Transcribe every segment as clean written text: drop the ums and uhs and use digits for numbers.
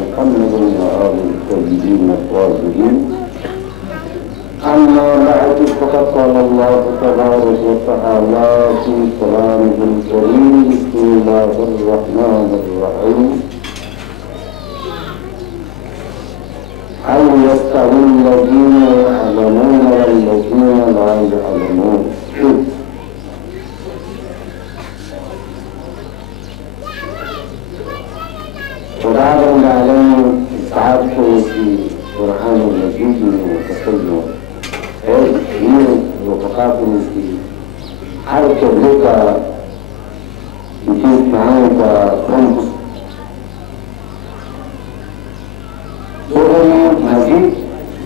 محمد وآل الطيبين الطاهرين. أما بعد فقد قال الله تبارك وتعالى في كلامه الكريم: بسم الله الرحمن الرحيم. هل يستوي الذين يعلمون والذين لا يعلمون؟ خدای عالم استعاد في قرآن المجيد وتسلم خير وتقابل في حركة لك يجيب معاك خمس سوري مزيد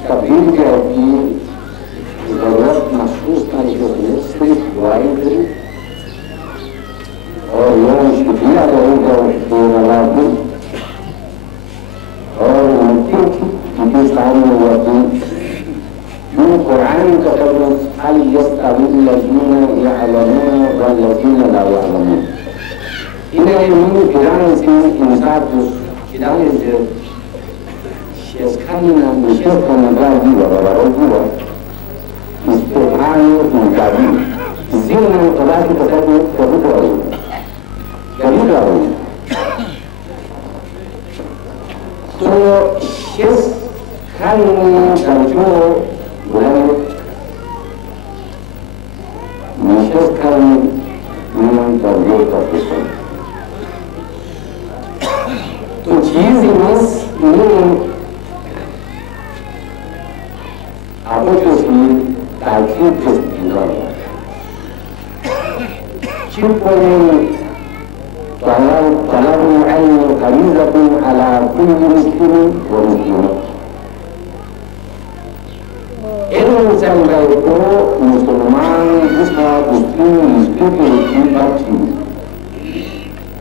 تبديل جاءتي ضرورات مخصوص تاريخ النسل وعيدري और यह शुक्रिया रहेगा उसके अलावा और उनके सामने वही जो कुरान का तर्जुमा हल यस्तवी الذين يعلمون والذين لا يعلمون. إنه من كلام إنسان كلام شيخنا مشيخنا قاضي وبرابر استقرار مقابل زين القضاء تكلم كبير तो शेष खाने तर्जुमा बोले शेष खाने में तर्जुमा करते हैं तो चीज़ में आपको जो सी ताकि किस दिना चिपने طلب العلم فريضة على كل مسلم ومسلمة. إنه سنبقى مسلمان بسها مسلم يسكت في بطي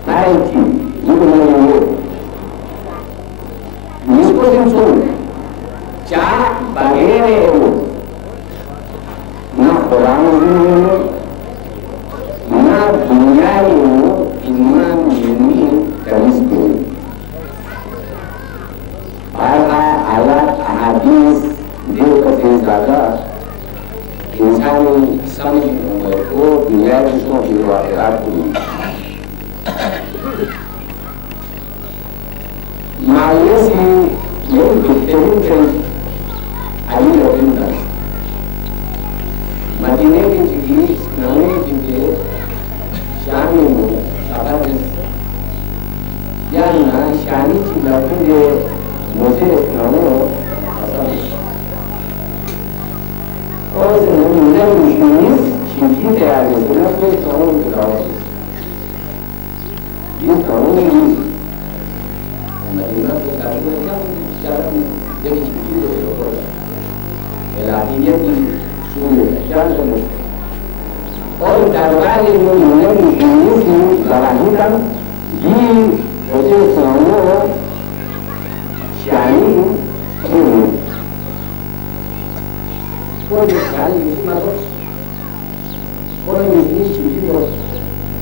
نايتي يقول له يسكت يسكت جاء بغيره ना कुरान में ना दुनिया में इमान यनी करिश्ते आला अहादीस जो कसे ज़्यादा इंसानी समझ को दुनिया जिसको फिरवाएरात को मायूसी ये कितने चीज़ आई रहती हैं मदीने की चीज़ नए चीज़ें शामी में शादी या ना शादी चीज़ के मुझे नए पसंद और नए मुश्किल चीज़ें तैयार हैं तो ना कोई कानून बुलाओ ये कानून ही मदीना के कानून क्या जब चीज़ें हो इलाहियत की और दरबार में बराहिता जी होते सामने शाही कोई शाही मतलब कोई नहीं चीज़ हो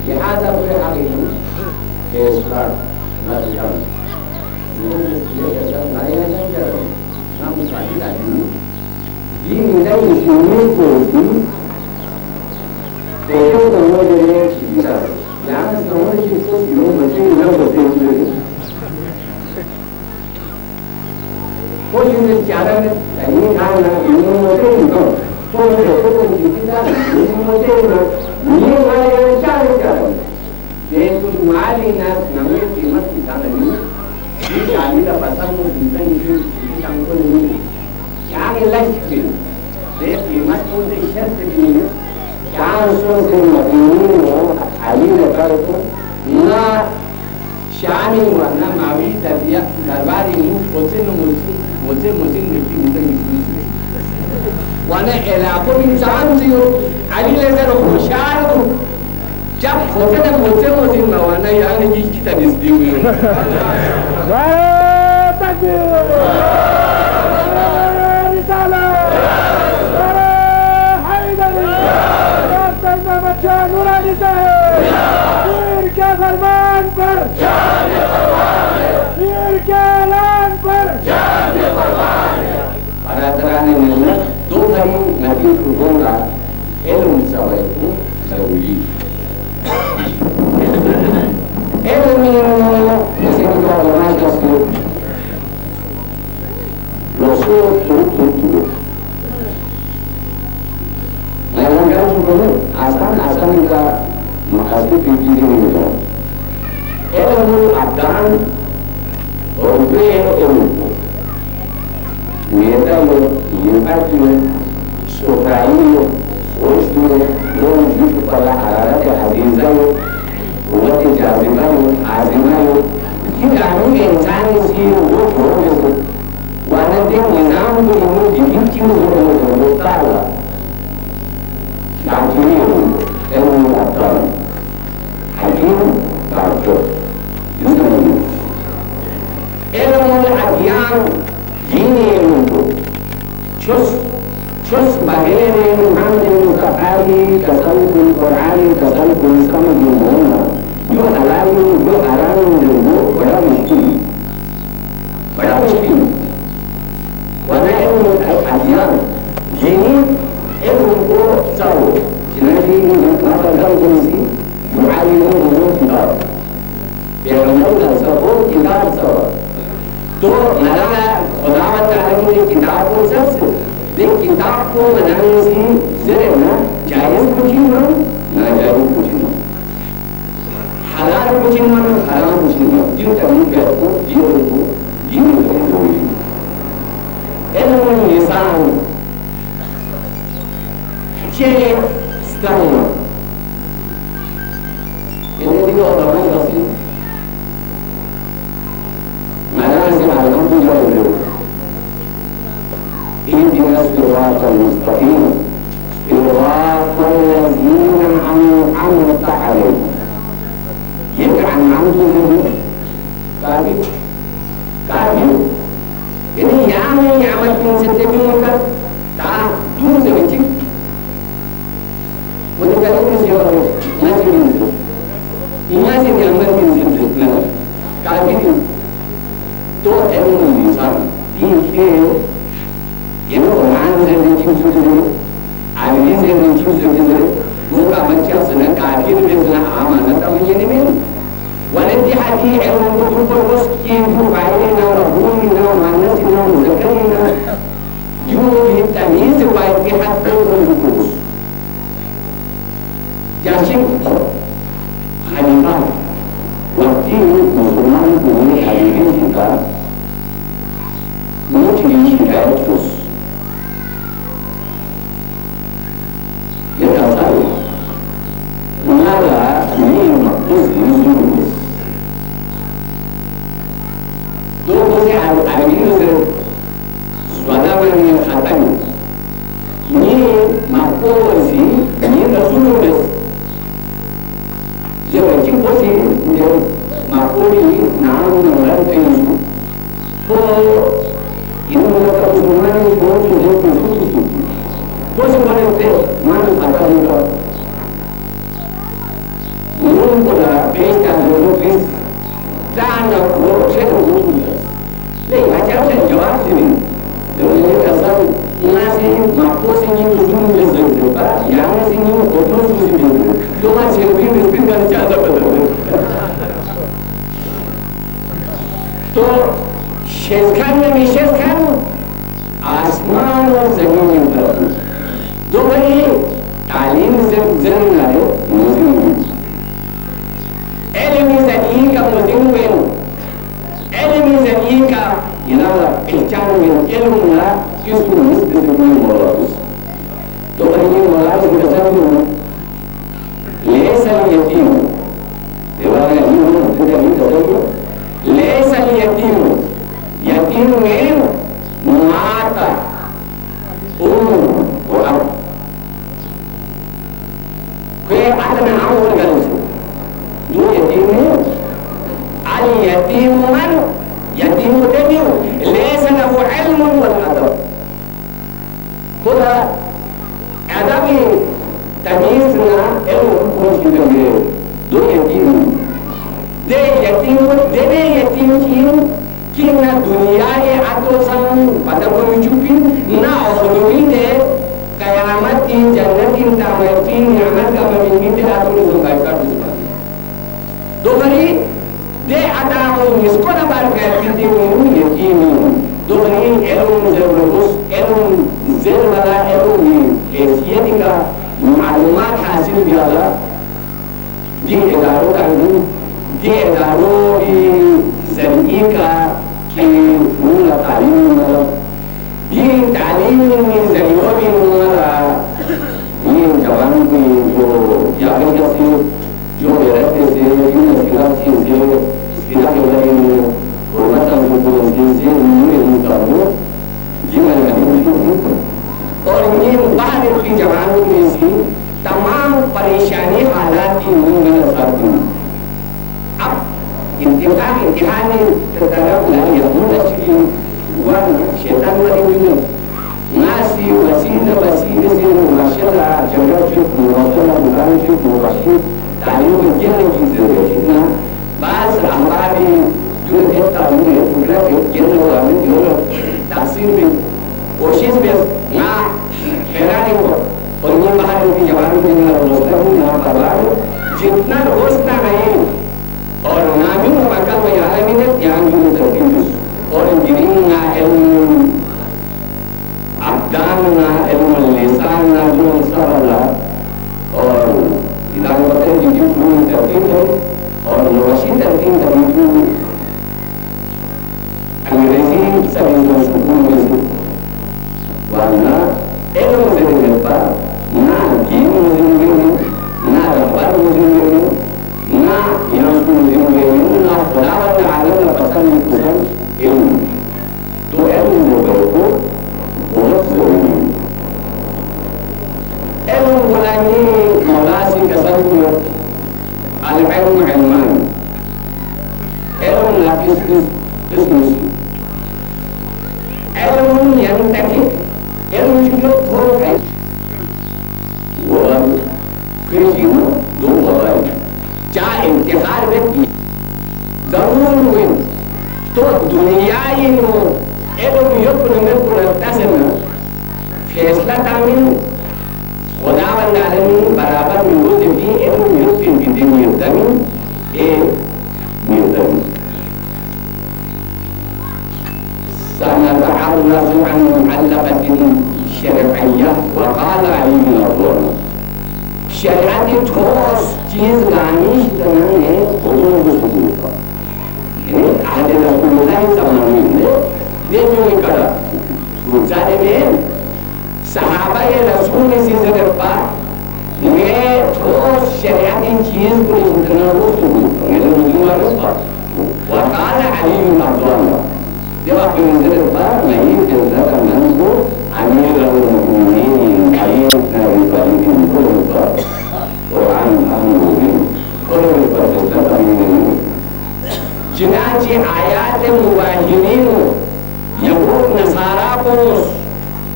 यहाँ तक के आगे के स्टार मतलब ये ऐसा नहीं है क्या नाम शाही लाती ये मेरा इसमें कोई तो समझ रहे हैं यहाँ समझ इसको लोग बच्चे लोग बच्चे कोई इन्हें चारा में ये खाना इन्हें मुझे इनको कोई देखो तो कितना इन्हें मुझे ना ये वाले चारा ये तो माली ना नमूने कीमत कितना नहीं ये शादी का पसंद वो जितना इसे हमको नहीं क्या लक्ष्य है कीमत तो निश्चित भी है क्या उसमें से मदीनी हो अली नगर को ना शानी हो ना मावी दरिया दरबारी हो मुझे मिट्टी वाने इलाकों में इंसान जी हो अली लेकर होशियार हो जब होते ना मुझे मवाना यानी ये कितना निस्बी हुई हो नूरानी पीर के फरमान पर पीर के مقاصد في الجزيرة علم الأبدان وغير علم ويدل يفكر سفرائي ويشتغل يوم يشوف على حرارة عزيزة وتجاذبه عزيمه كده عمود إنسان يصير وجهه وأنا ده نظام بيمر جديد ومطالع لكن علم الأبدان حكيم تعجب يسمى علم الأديان ديني علمه شوس بغير محمد المصطفى كسلك القرآن كسلك الإسلام بالمؤمنة جو حلال جو حرام جو بڑا مشکل وانا علم الأديان ديني علم کو سو جنازي مطلب جنسي يعلمون الكتاب بيعلمون سو كتاب سو तो मनाना खुदावत ताला की किताब को सबसे देख किताब को मनाने से सिर्फ ना जायज़ कुछ ना नाजायज़ कुछ ना हलाल कुछ ना हराम कुछ ना जो तरीके को जीवन को علم اللسان شيء استوى ini juga orang asli منازل على الأرض جوله اهدنا الصراط المستقيم صراط الذين أنعمت عليهم يجعل عنهم كافر ini yang makin setiap mereka tak dulu sebenci untuk kalian siapa masih itu masih yang makin setiap kafir तो एवं इंसान तीन के ये कुरान से निचू सुधरे आगे से निचू सुधरे वो का बच्चा सना काफिर में सना आमाना तो ये नहीं मिल वाले हाथी एवं तो ऊपर बस की जो वाले ना भूमि ना मानस ना मुजक्करी ना जो भी तमीज वाले के हाथ पे उनको जैसे हनीफा वक्ती मुसलमान को हनीफी का मुझे शिकायत कुछ ये कहता है हमारा ये मकसूद नहीं दो बजे आगे से स्वादा में खाता है ये मकसूद सी ये रसूल में जब बच्चे को सी जब मकसूद नाम नंबर तेईस तो ini mereka sebenarnya semua sudah bersuatu. Bos sebenarnya itu mana kata itu? Mungkin pada pesta dulu pes, jangan orang saya dulu. Lagi macam saya jawab sini. Jadi asal nasi makhluk sini tujuh belas, yang sini kotor tujuh belas. Cuma selfie miskin kan cara betul. तो शेखर में शेखर आसमान और जमीन पर दो बड़ी तालीम से गुजरने वाले मुस्लिम एलमी ज़मीन का मुस्लिम में एलमी ज़मीन का इनाला पहचान में एलम ना किसको निस्बत में मौलाद तो बड़ी मौलाद की कसम में लेसा यतीम देवाने ही हो खुदा ही कसम लेसा यतीम यतीम में माता और अब कोई आदमी नाम बोल कर उसे जो यतीम है अल यतीम मन यतीम को देखियो लेस له علم والأدب खुदा अदबी तमीज़ ना علم कुछ नहीं दो यतीम दे यतीम को दे यतीम की na dunia ye atau sang pada pemicupi na okhlomi de kayamatin jannatin tamatin nyaman kama minti atau nuzulai kabisa dokari de adamu miskona barka kinti munu yetimi dokari elum zerus elum zermala elum esiyetika malumat hasil biala ये इदारों का नहीं, ये इदारों की ज़रिए का कि उनका तालीम मतलब ये तालीम में ज़रियों भी उनका ये जवान की जो यादें से जो रहते से इन सिलासी से सिला के लगे में रोमांचक जो से उन्हें उतारो जीवन में और ये बाहर की जवानों में से तमाम परेशानी हालात की उम्मीद करती हूँ। अब इंतहानी तरफ नहीं है अच्छी वन शैतान वाली हुई नासी वसीले से माशाल्लाह जगह जो माशाल्लाह बुखारी जो मुबाशी तालीम के लिए की जरूरत है ना बास हमारी जो है तालीम है पूरा के लिए हमें जो तासीर में कोशिश में ना हैरानी हो और ये बाहर की जवानों के लिए रोस्ता हूँ यहाँ पर जितना रोस्ता है और नामी मकान में आलमी ने ज्ञान की तरकीब और गिरिंग ना इल्म अब्दान ना इल्म लिसान ना जो सारा और इलाक़ बताए जो पूरी तरकीब है और नवाशी तरकीब कभी अंग्रेजी सभी जो स्कूल में से वाला इल्म से मिलता ना दीन मुस्लिम में ना रब्बान मुस्लिम में ना यंसू मुस्लिम में ना खुदावंद आलम का पसंद कुछ इल्म तो इल्म जो को बहुत जरूरी है इल्म बुलानी मौलासी कसम को अल-इल्म इल्मान इल्म लाकिस किस्म इल्म यंतकी इल्म जो थोड़ा है वो कृषि में दो होगा चाहे इंतखार व्यक्ति जरूर हुए तो दुनिया ही नो इल्म युक्न में पुरता से न फैसला तामीन खुदावंद आलमी बराबर मिलूद भी इल्म युक्न की दिन युक्तमीन युक्तमीन سنتعرض عن معلقة شرعية وقال علي بن أبي شرعتي ठोस चीज गानी तनाने खुद को ये आदे रसूलुल्लाह ज़माने में देखो ये करा गुजारे में सहाबा ये रसूल ने जिक्र पा ये ठोस शरीयती चीज को इतना रोक मेरे मुझे पा वकाल अली बिन अब्दुल्लाह जब आप जिक्र पा नहीं जल्दा करना को अमीर अल-मुमिनीन अली इब्न अबी तालिब को पा कुरान अमूरी कुरान पर तस्वीर जिनाची आयात मुबाहिरीन यहूद नसारा को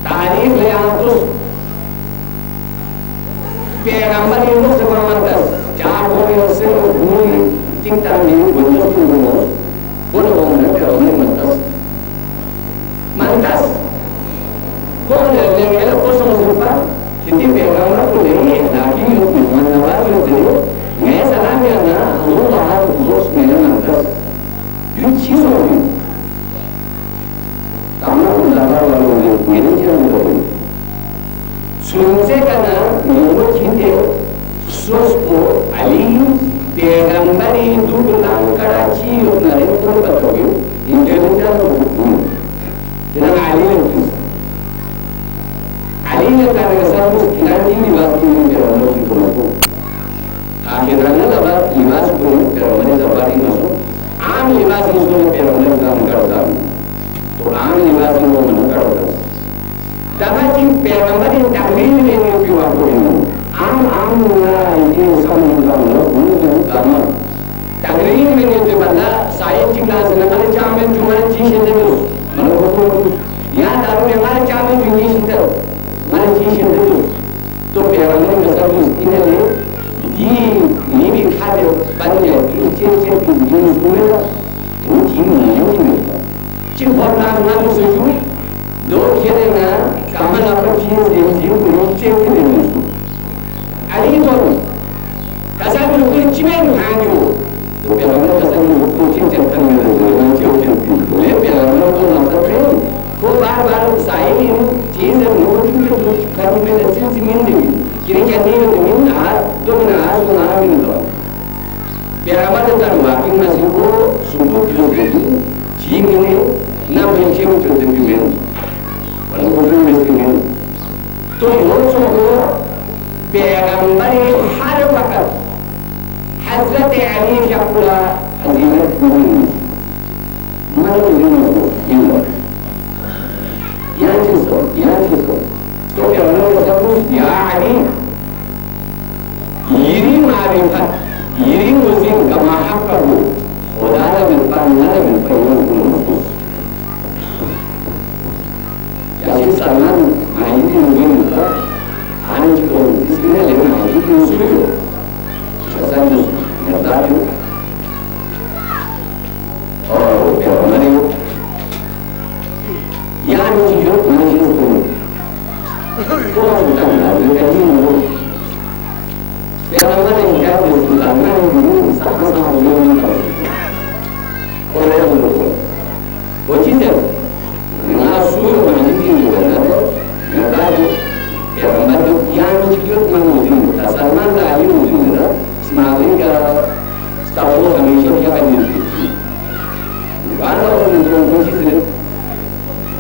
तारीख ले आतो पैगंबर मुस्त फरमाता चार होने से भूल चिंता नहीं बोलो बोलो न करो नहीं मनतास कौन ले मेरा कुछ समझ किसी पैगंबर को लेंगे ताकि लोग मनवाज होते हो मैं सलाम करना वो बाहर दोस्त मेरे मनतास जो चीज होगी तमाम लगा वालों ने मेरे जीवन में सुनते करना लोगों चिंते सोचो अली पैगंबरी दुर्नाम कराची और नरेंद्र को बताओगे इंटेलिजेंस को तेरा अली ने अली ने कहा सब किरानी लिबास को मेरे वालों की तो आखिरना लगा लिबास को मेरे जवारी में आम लिबास को मेरे वालों का करता तो आम लिबास को मन करता तभी पैगंबर इन तकलीफ में नहीं क्यों आपको आम ना ये सब लोग काम तकलीफ में नहीं तो बंदा साइंस की क्लास में हमारे चाम में जुमान चीज़ है तो मतलब वो यहाँ दारू में हमारे चाम में जुनी चीज़ हमारे चीज़ है तो पैगंबर के सब उसकी ने ये नहीं भी खा दे बन गए इच्छे की जीवन पूरे वो जीवन नहीं मिलता चिप और ना तो सोचूं दो खेले ना कामन अपने चीज से जीव को नीचे उठे नहीं अली तो कैसा भी लोग चिमे भांगो तो पैगंबर कैसा भी लोग चिंता करने में नीचे उठे ले पैगंबर तो ना सकते को बार साई चीज है लोग जो करने में ऐसे मिल नहीं किरे क्या नहीं तो मिल आ तो ना आ तो ना मिल तो Biarlah kita makin masih sungguh jadi jini na benci untuk demikian, walaupun demikian, tu yang sungguh biarlah hari waktu Hazrat Ali syakula hazimat ini, mana ini yang sesuatu, tu biarlah kita pun ya Ali, iri marifat. Iri musim kama hakabu Khudara bin Fahmana bin Fahmana bin Mahfuz Yasin Salman Mahidi mungkin juga Ani juga Disini lewat Mahidi bin Suriyo Jasan dus Nyerdari Oh, Biarmari Yani juga Mahidi Suriyo Kau sudah Nabi Kaji Mahfuz Biarmari yang jauh Sultan sama-sama belum tahu. Oleh itu, wajibnya mengasuh menjadi juga yang tadi yang mana yang juga mengusung Salman dah mengusung dah semakin ke tahun kami siapa yang ini. Kalau orang wajib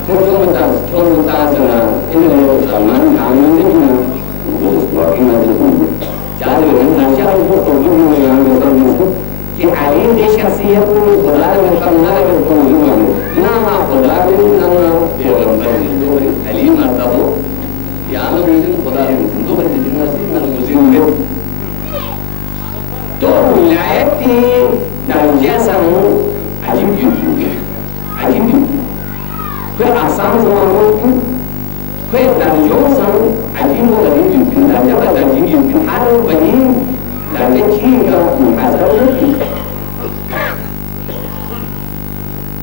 Kalau sana ini Salman kami ini semakin maju. Jadi Indonesia itu pun yang bertemu कि Ali di syakhsiyat Khudara bin Fahmana bin Fahmana nama Khudara bin nama Peygamber itu Ali martabu yang mungkin Khudara bin itu berjinasi mengusung dia तो विलायत की दर्जा संग अजीब फिर आसान समारोह की फिर दर्जों संग अजीब और अजीब दर्जा पर दर्जी की हर बनी दर्जे चीज का मुहासब नहीं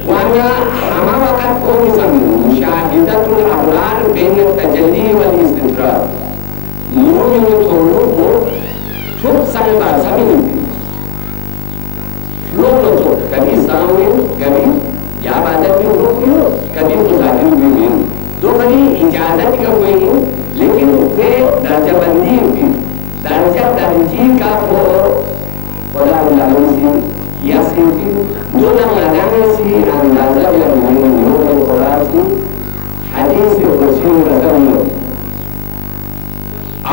वान्या हमारा वक़्त को समझ शाहिदातुल अबरार बेन तजल्ली वाली इस्तिद्रार मोमिन थोड़ों को थोप संग सभी लोग तो कभी सामने कभी या बादल में रोकियो कभी मुजाहिर में भी तो कभी इजाजत का कोई नहीं लेकिन वे दर्जाबंदी की दर्जा दर्जी का वो खुदा से या से दो लगाने से अंदाजा या नहीं खुदा से हदीस वसीम रकम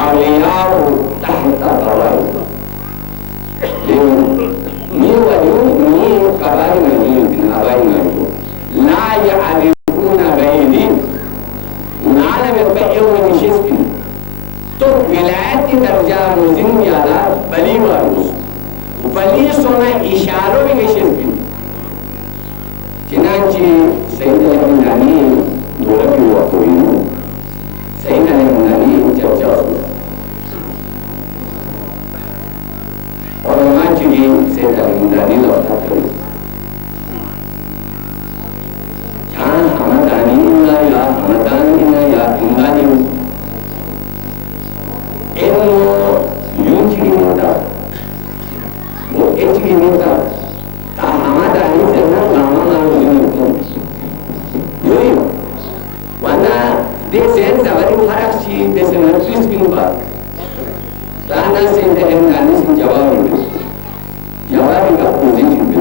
आलियाह तहत कवाई ni kabari नहीं हवाई नहीं ला यारिफूना गैरी नाले में पैयों में निशिस्ती तो विलायत की दर्जा मुजिम यादा बली वारुस बली सोना इशारों में निशिस्ती चिनाची Syed अल-Bunani dua lagi waktu ini Sayyid al-Bunani jauh-jauh orang ngaji Sayyid al-Bunani lewat kali jangan Hamadani ya Bunani ilmu yunci minta वो एचकी minta tak Hamadani senang lama-lama itu yoi wana dia senza bari farak si desena twist binba Rana sente Al-Bunani sin jawab ka position bi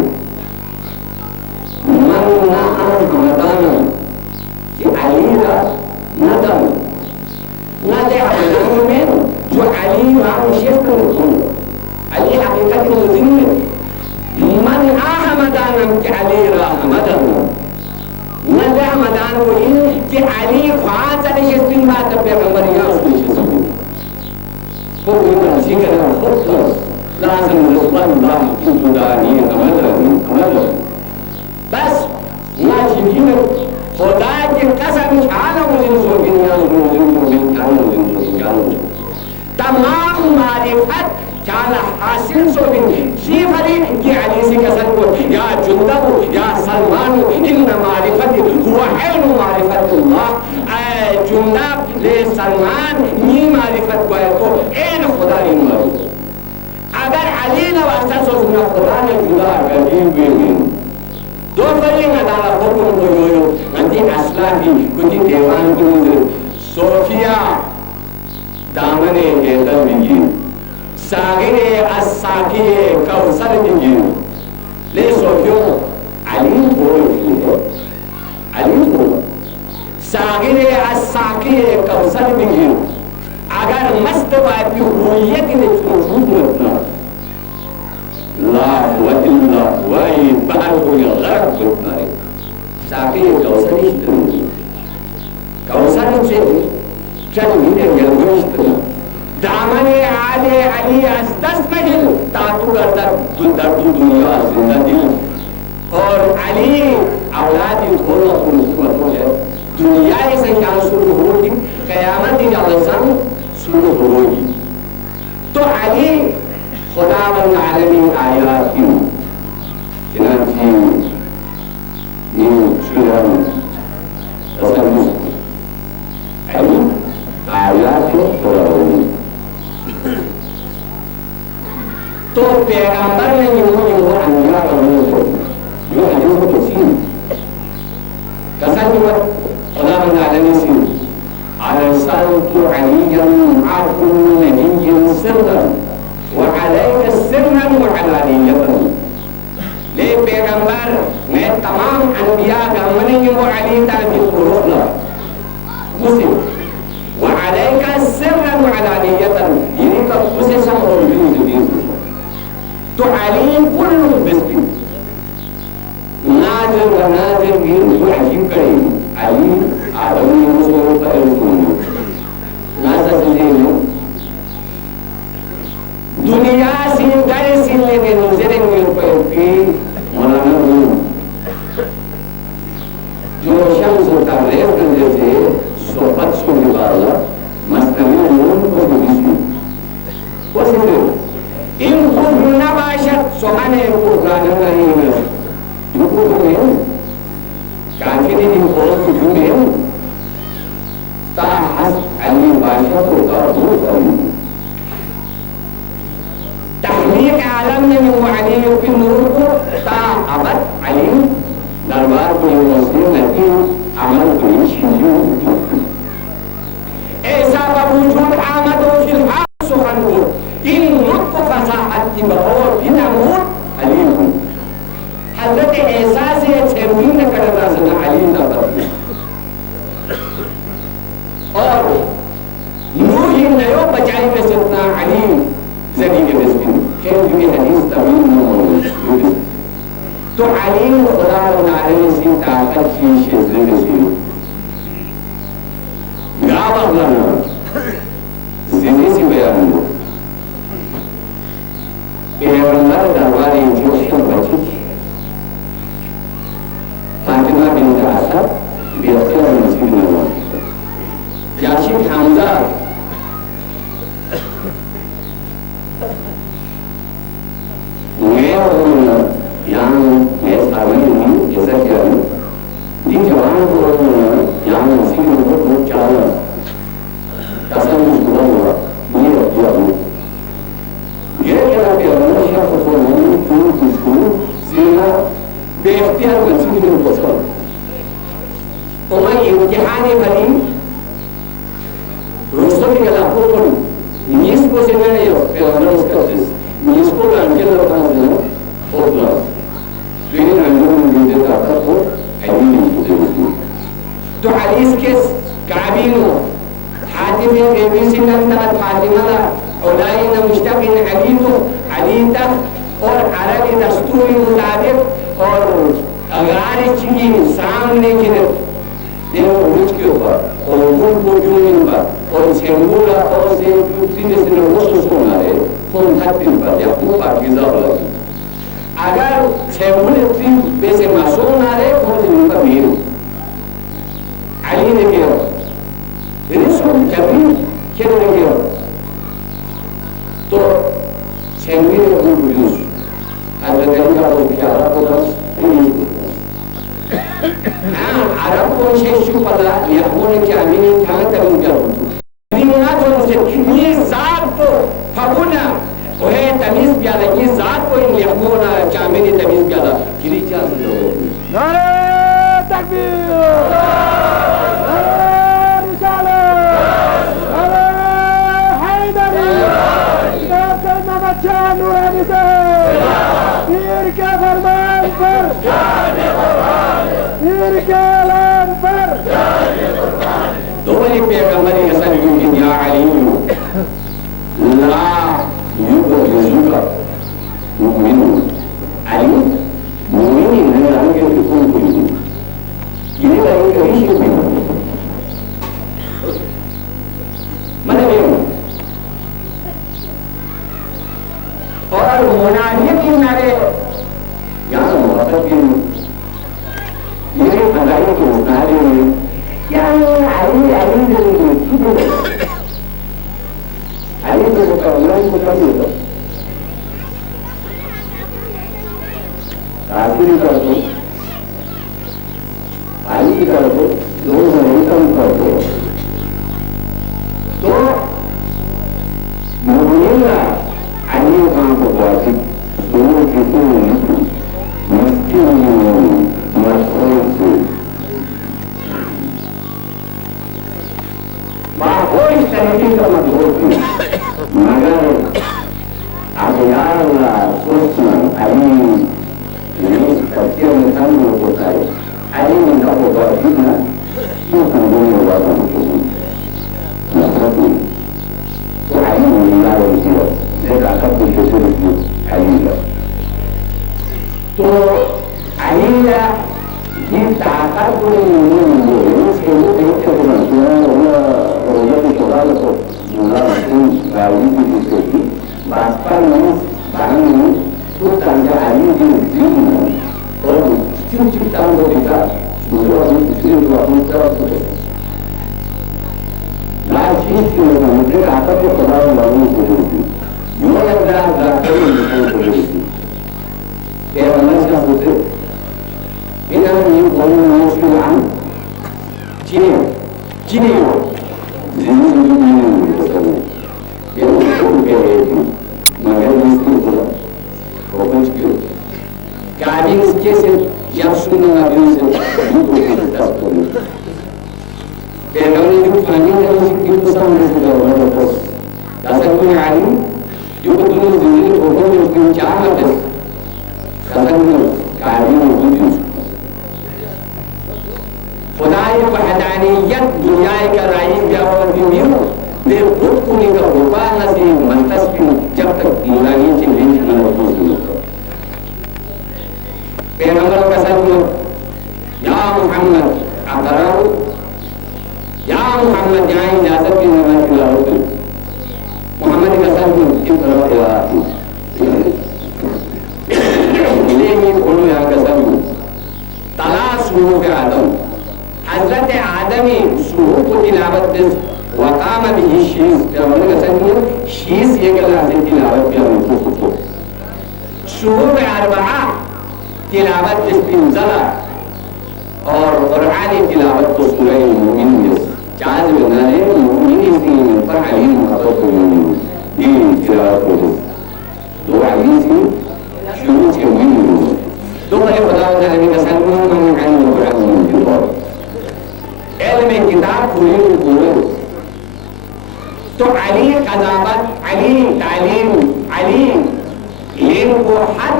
man na Hamadana ki alira nadam nade Hamadana men jo Ali wa shirk Ali haqiqat muzim man Hamadana ki alira Hamadana nade Hamadana wo ki Ali khaza li shirk ma tabba ya rasul هو يمسك الخطر لازم رضوان الله السوداني أمله بس ماشي فينا خداك قسم كانوا من كانوا تمام معرفة كان حاصل سوبين شيفري يعني سكسر يا جندب يا سلمان إن معرفتي هو عين معرفة الله جندب لسلمان ني معرفت بايكو عين خدا نمارو اگر علی نواسطه سوزنا خدا نجدا قدیم بینیم دو فرین ادالا حکم بگویو انتی اصلاحی کتی دیوان کنید صوفیا دامن گیدن بگیر ساغر از ساقی كوثر بنجيو ليه صوفيو علي بول فيه علي بول सागिरे आसाकी कौशल बिगियो अगर मस्त बाती हुई कि नहीं छूट मतना ला वजिल्ला वही बाहर को ये लड़ उठना है साकी कौशल इस्तेमाल कौशल से चल मिले गलगों इस्तेमाल दामने आले अली अस्दस महिल तातु दर दुनिया जिंदगी और अली औलादी खोलो खुशमतों है दुनिया से क्या शुरू होगी क़यामत की अज़म शुरू होगी तो अली खुदावंद आलमीन आयात की चुनांचे ये चुनान तस्वीर अली आयात के खुदावंद तो पैगंबर ने यूँ अंबिया करने को जो हदीस में किसी कसम की खुदावंद आलमीन से أرسلت عليا عفو نبي سرا وعليك سرا وعلانية ليه پیغمبر मैं तमाम अनबिया का मनेंगे वो अली ताकि पुरोला मुझे وعليك سرا وعلانية ये तो उसे सब और भी तो अली कुल बिस्किट नाज़र व नाज़र भी वो अजीब करें अली आदमी मुझे पर नाज़र ले दुनिया से गए सिले ने नजरे में पर की मौलाना जो शम्स होता है कंधे से सोबत सुनने वाला मस्तमी नून को बिस्मी वो सिर्फ इन को ना बाशत सुहाने को गाना नहीं है इनको नहीं काफिर इन को जुमे ताहस अली बाशत को काबू करूं तहलीक आलम में वो अली के नूर को ता अबद अली दरबार को मुस्लिम नहीं अमल को शिजू ऐसा वजूद आमद और फिलहाल सुहान को इन मुल्क फसाहत की बहोर बिना मूड अली को हजरत ऐसा से छेड़नी न करता सना अली ना बदले और नूर ही नयो बचाई में सतना अली ज़मीन मिस्किन क्या ये हदीस तमीम न तो अली खुदा नारे से ताकत की शिद्दत से गावा लना ज़िंदगी से बयान हो पैगंबर दरबारी जोशन बची फातिमा बिन्त असद बेअसर मस्जिद में याशिक Hamza yang estabili ini kesaksian di jalan yang masih berjalan kasar muslimah ini dia kira dia manusia sesuatu itu sehingga berikhtiar masih berproses. Orang imtihan ini Rustam kalau pun ini sebenarnya ya orang sekalian ini sebenarnya kita lakukan Otla. Ini adalah video kata tu, ini video. तो हदीस के काबिलो Hatim baby से नंदा फातिमा औलाई न मुश्ताकिन अली तो अली तक और अरबी दस्तूरी मुताबिक और अगार चीज़ सामने की देखो मुझ के ऊपर और मुझ को क्यों नहीं बा और सेंगुला और से तीन से नौ सुना है फोन हाथिन पर या पूरा गिज़ा वाला अगर छेबुले तीन पैसे मासूम ना रहे कौन से उनका मीर अली ने किया रिस्क कभी क्या ने किया तो छेबुले को यूज अगर देखा तो प्यारा को बस हाँ अरब को शेषु पता या होने क्या मिनी कहाँ तक उनका निम्ना जो मुझे ये जात को फगुना वह तमीज़ प्यादा ये जात को इन लिखोना चामिनी तमीज़ प्यादा किरी चांद लोगों नारे तकबीर नारे रिसालत नारे हैदरी नारे नमच्चा नूरानी से tapi ini ada itu hari ini yang hari itu itu hari itu kalau seperti itu hari itu dua income करते तो मुझे अन्य काम को बाकी दोनों किसी मस्ती मस्ती कोई तरीके का मत होती मगर अब यार सोचना अभी ये सत्य में सब लोग होता है अभी उनका वो बाकी ना क्यों संबंध होगा तो नफरत नहीं तो आई नहीं ला रही थी देखा सब कुछ कैसे रुकी आई ला तो आई ला ये ताकत को नहीं उसके लिए एक चीज ना रोज़ की थोड़ा तो मुला मशीन गाड़ी की जिससे की वास्तव में बाहर में तो तंजा आई जो जीवन और क्यों चिंता हो रही था दूसरा भी इसलिए तो अपनी तरफ से लास्ट चीज की मुझे आता तो सवाल मालूम हो रही थी युवा लगता है डॉक्टर ने हो रही थी क्या बनना चाहते इन आदमी को मुश्किल आन चीनी हो जिंदगी में पसंद ये उसको क्या है मगर मुश्किल होगा वो कुछ क्यों गाड़ी कैसे जब सुनने वाले से दूसरे तक तो पहले जो पानी का उसकी तो सामने से जाओ ना तो ऐसा कोई आदमी जो तो जिंदगी को तो उसकी चाह है कदम गाड़ी में दूसरी खुदाई वहदानियत दुनिया का राइज क्या हो रही है वे खुद को नहीं कर होगा नसीब मंतस्बी जब तक मुलायम से लिंक न हो तो पैगंबर का सल्लल्लाहु या मुहम्मद अतराउ या मुहम्मद जाए इजाजत की नमाज तिलावत मोहम्मद का सल्लल्लाहु की तरफ ये में खोलो यहाँ का सल्लल्लाहु तलाश हो के आदम हजरत आदमी सुबह को तिलावत दे वकाम भी शीस पैगंबर का सल्लल्लाहु शीस ये गला से तिलावत किया उनको सुबह में अरबा तिलावत इस्तिंज़ला और कुरानी तिलावत तो सूरह मोमिन में चार बनाने मोमिन इसमें पर अली मुहब्बत में ये तिलावत हो तो अली से शुरू से मोमिन तो मैं बता रहा हूं कि सल्लल्लाहु अलैहि वसल्लम इल्म किताब खुली तो अली कज़ाबत अली तालीम अली इनको हर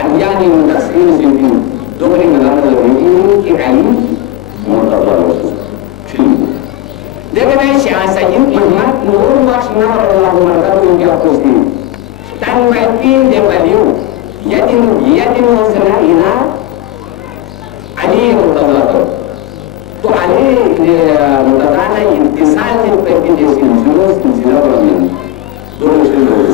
अज्ञानी मुदस्सिर से भी दोहरी मलामत लगी कि अली मुर्तज़ा रसूल देखने शाहसय्यद मोहम्मद नूर बख्श नवर अल्लाह मरतबा उनके अपोस्ती तन मैतीन दे बलियो यदिन वसना इना अली मुर्तज़ा तो अली मुर्तज़ा ने इंतिसाल से पैकिंग जैसी जुलूस की जिला पर में दो मुस्लिम लोग